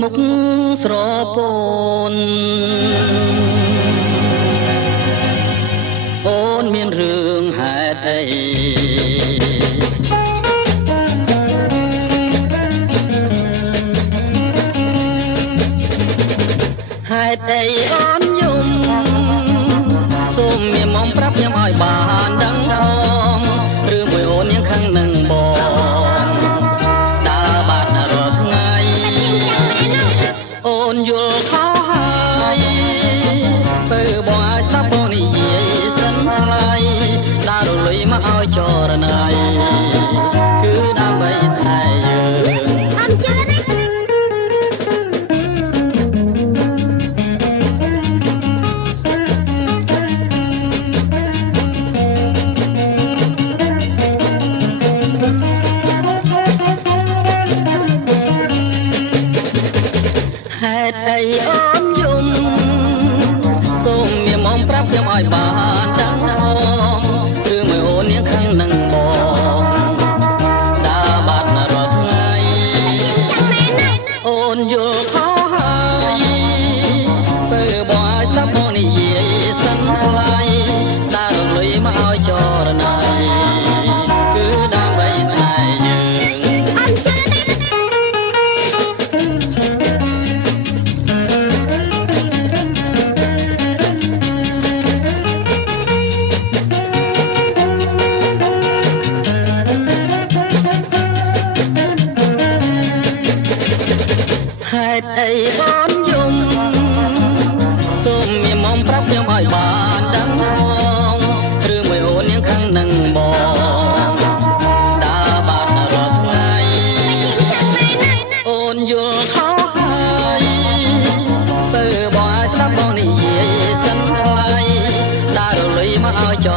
មុខស្រពោនអូនមានរឿងហេតុអីហេតុអីអូនយំសូមមានមកប្រាប់ខ្ញុំឲ្យបានដឹងផងរឿងមួយអូនយ៉ាងខាងនឹងបងដើរបាត់រាល់ថ្ងៃអូនយល់ខុសហើយបើបងឲ្យស្ដាប់បងនិយាយសិនថ្លៃដើររលុយមកឲ្យចរណៃគឺដើម្បីស្នេហ៍យើងអត់ជឿទេហេតុអីអូនយំសូមមានមកប្រាប់ខ្ញុំឲ្យបានដឹងផងរឿងមួយអូននាងខាងនឹងបងដើរបាត់រាល់ថ្ងៃអូនយល់ខុសហើយបើបងឲ្យស្ដាប់បងនិយាយសិនថ្លៃដើររលុយមកឲ្យចរណៃគឺដើម្បីស្នេហ៍យើងអត់ជឿទេហេតុអីអូនយំសូមមានមកប្រាប់ខ្ញុំឲ្យបានដឹងផងរឿងមួយអូននាងខាងនឹងបងដើរបាត់រាល់ថ្ងៃអូនយល់ខុសហើយបើបងឲ្យស្ដាប់បងនិយាយសិនថ្លៃដើររលុយមកឲ្យច